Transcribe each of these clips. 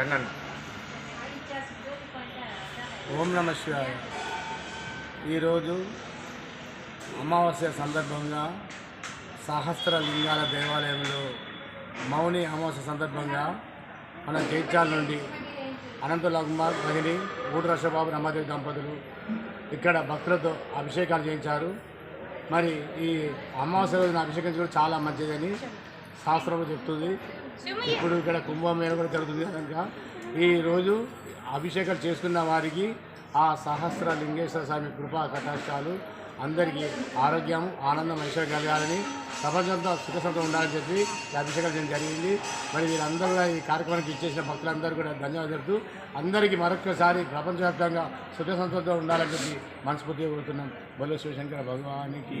జగన్ ఓం నమ శివాయ. ఈరోజు అమావాస్య సందర్భంగా సహస్ర లింగాల దేవాలయంలో మౌని అమావాస్య సందర్భంగా మన జైత్యాల నుండి అనంత కుమార్ భగిని ఊడు రషబాబు రమాదేవి దంపతులు ఇక్కడ భక్తులతో అభిషేకాలు చేయించారు. మరి ఈ అమావాస్య రోజున అభిషేకించడం చాలా మంచిదని శాస్త్రంలో చెప్తుంది. ఇప్పుడు ఇక్కడ కుంభమేళ కూడా జరుగుతుంది కనుక. ఈరోజు అభిషేకాలు చేసుకున్న వారికి ఆ సహస్ర లింగేశ్వర స్వామి కృపా కటాక్షాలు అందరికీ ఆరోగ్యం ఆనందం ఐశ్వర్యం కలగాలని ప్రపంచంతో సుఖసంతో ఉండాలని చెప్పి అభిషేకం అభిషేకాలు చేయడం జరిగింది. మరి వీరందరూ కూడా ఈ కార్యక్రమానికి ఇచ్చేసిన భక్తులందరూ కూడా ధన్యవాదాలు చెప్తూ అందరికీ మరొకసారి ప్రపంచవ్యాప్తంగా సుఖ ఉండాలని చెప్పి మనస్ఫూర్తిగా కోరుతున్నాం. బలో శివశంకర భగవానికి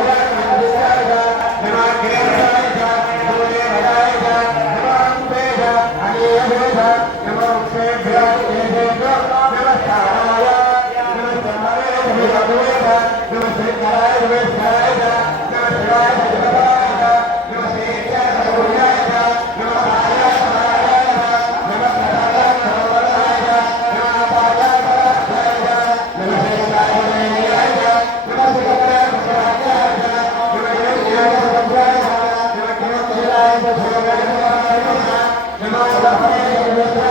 Thank you.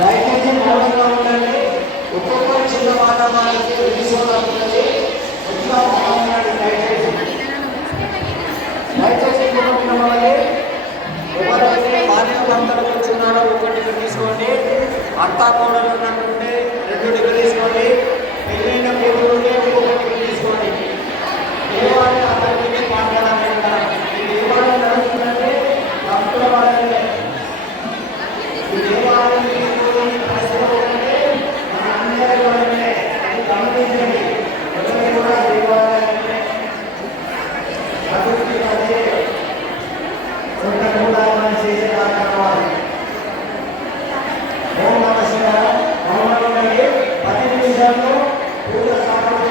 దయచేసి మౌనంగా ఉండండి. ఒక్కొక్కరు చిన్న మాట వాళ్ళకి తీసుకోవాలంటే దయచేసి. దయచేసి వాళ్ళని ఎవరైతే భార్య భర్తలు కూర్చున్నారో ఒక తీసుకోండి. అత్త కోడలు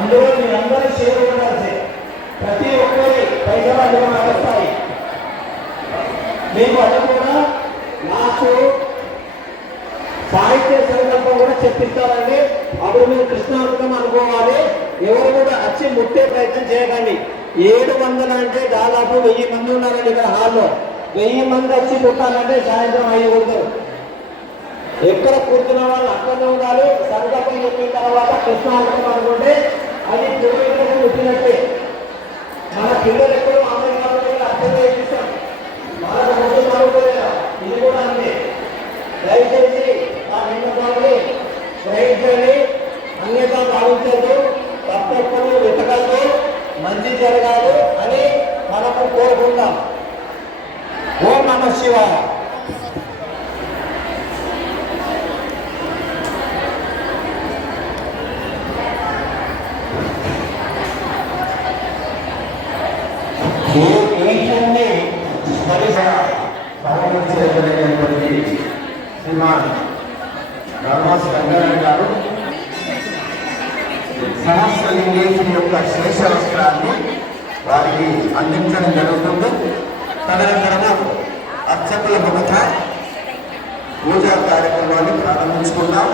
అందులో మీరందరూ షేర్ ఉండాల్సి ప్రతి ఒక్కరి పైసలు అందులో వస్తాయి మేము అది కూడా నాకు సాహిత్య సంకల్పం కూడా చెప్పిస్తారండి అప్పుడు మీరు కృష్ణార్థం అనుకోవాలి. ఎవరు కూడా వచ్చి ముట్టే ప్రయత్నం చేయకండి. ఏడు వందలు అంటే దాదాపు వెయ్యి మంది ఉన్నారండి ఇక్కడ హాల్లో. వెయ్యి మంది వచ్చి ముట్టాలంటే సాయంత్రం అయ్యకూడదు. ఎక్కడ కూర్చున్న వాళ్ళు అక్కడనే ఉండాలి. సంకల్పం చెప్పిన తర్వాత కృష్ణార్థం అనుకుంటే అది పూర్వీకులకు వచ్చినట్టే మన పిల్లలు ఎక్కడో అమెరికాలో వెళ్ళి అర్థం చేపిస్తాం వాళ్ళ ముందు మారుకోలేదా ఇది కూడా అంతే. దయచేసి ఆ విన్నపాన్ని గ్రహించండి అన్యత భావించద్దు. తప్పకుండా వెతకద్దు. మంచి జరగాలి అని మనము కోరుకుందాం ఓం నమ శివాయ. భగవంతుడైనటువంటి శ్రీమాన్ ధర్మాస్ రంగారావు గారు సహస్రలింగేశ్వరి యొక్క శేష వస్త్రాన్ని వారికి అందించడం జరుగుతుంది తదనంతరము అర్చకుల మొదట పూజా కార్యక్రమాన్ని ప్రారంభించుకుందాం.